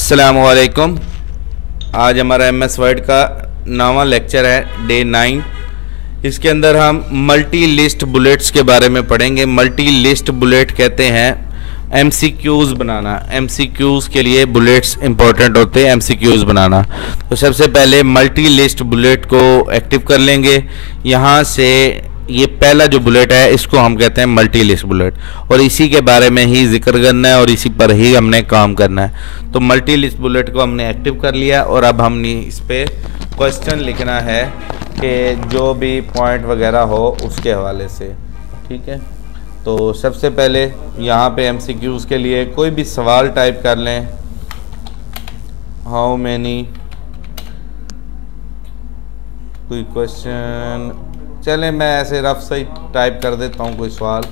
अस्सलामुअलैकुम। आज हमारा एमएस वर्ड का 9वां लेक्चर है, डे 9। इसके अंदर हम मल्टी लिस्ट बुलेट्स के बारे में पढ़ेंगे। मल्टी लिस्ट बुलेट कहते हैं एमसीक्यूज़ बनाना। एमसीक्यूज़ के लिए बुलेट्स इंपॉर्टेंट होते हैं, एमसीक्यूज़ बनाना। तो सबसे पहले मल्टी लिस्ट बुलेट को एक्टिव कर लेंगे। यहाँ से ये पहला जो बुलेट है इसको हम कहते हैं मल्टी लिस्ट बुलेट, और इसी के बारे में ही जिक्र करना है और इसी पर ही हमने काम करना है। तो मल्टी लिस्ट बुलेट को हमने एक्टिव कर लिया और अब हमने इस पर क्वेश्चन लिखना है कि जो भी पॉइंट वगैरह हो उसके हवाले से, ठीक है। तो सबसे पहले यहाँ पे एमसीक्यूज़ के लिए कोई भी सवाल टाइप कर लें। हाउ मैनी, कोई क्वेश्चन, चलें मैं ऐसे रफ से ही टाइप कर देता हूँ कोई सवाल।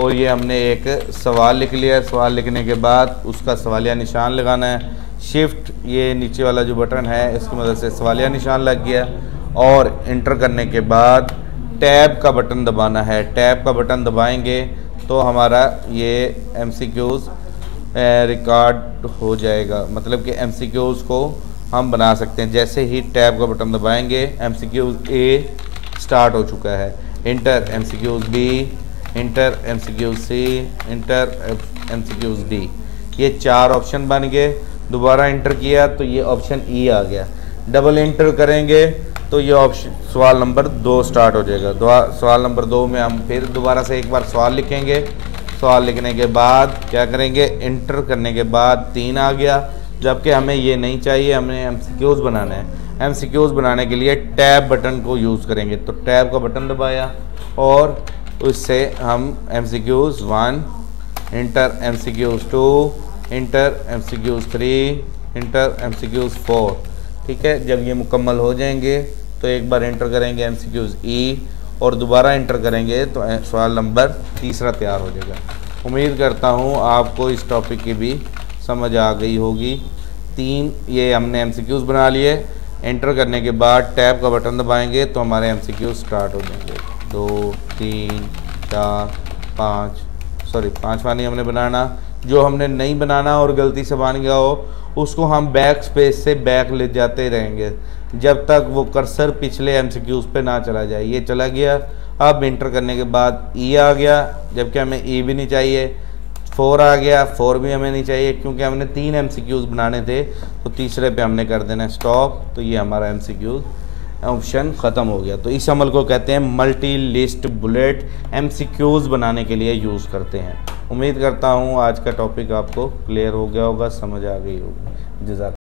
और ये हमने एक सवाल लिख लिया है। सवाल लिखने के बाद उसका सवालिया निशान लगाना है। शिफ्ट, ये नीचे वाला जो बटन है इसकी मदद से सवालिया निशान लग गया। और इंटर करने के बाद टैब का बटन दबाना है। टैब का बटन दबाएंगे तो हमारा ये एमसीक्यूज़ रिकॉर्ड हो जाएगा, मतलब कि एमसीक्यूज़ को हम बना सकते हैं। जैसे ही टैब का बटन दबाएंगे एमसीक्यूज़ ए स्टार्ट हो चुका है। Enter MCQs B, enter MCQs C, enter MCQs D, ये 4 ऑप्शन बन गए। दोबारा इंटर किया तो ये ऑप्शन ई आ गया। डबल इंटर करेंगे तो ये ऑप्शन सवाल नंबर 2 स्टार्ट हो जाएगा। सवाल नंबर 2 में हम फिर दोबारा से एक बार सवाल लिखेंगे। सवाल लिखने के बाद क्या करेंगे, इंटर करने के बाद 3 आ गया, जबकि हमें ये नहीं चाहिए, हमें एमसीक्यूज़ बनाना है। एमसीक्यूज़ बनाने के लिए टैब बटन को यूज़ करेंगे। तो टैब का बटन दबाया और उससे हम MCQs 1, inter MCQs 2, inter MCQs 3, inter MCQs 4, ठीक है। जब ये मुकम्मल हो जाएंगे तो एक बार इंटर करेंगे एमसीक्यूज़ ई और दोबारा इंटर करेंगे तो सवाल नंबर 3 तैयार हो जाएगा। उम्मीद करता हूँ आपको इस टॉपिक की भी समझ आ गई होगी। 3 ये हमने एमसीक्यूज़ बना लिए। इंटर करने के बाद टैब का बटन दबाएंगे तो हमारे एमसीक्यूज़ स्टार्ट हो जाएंगे। 2, 3, 4, 5वां नहीं हमने बनाना। जो हमने नहीं बनाना और गलती से बन गया हो उसको हम बैक स्पेस से बैक ले जाते रहेंगे जब तक वो कर्सर पिछले एमसीक्यूज़ पे ना चला जाए। ये चला गया। अब इंटर करने के बाद ई आ गया, जबकि हमें ई भी नहीं चाहिए। 4 आ गया, 4 भी हमें नहीं चाहिए क्योंकि हमने 3 एमसीक्यूज़ बनाने थे। तो तीसरे पे हमने कर देना स्टॉप। तो ये हमारा एमसीक्यूज़ ऑप्शन ख़त्म हो गया। तो इस अमल को कहते हैं मल्टी लिस्ट बुलेट। एमसीक्यूज़ बनाने के लिए यूज़ करते हैं। उम्मीद करता हूँ आज का टॉपिक आपको क्लियर हो गया होगा, समझ आ गई होगी। जज़ाक।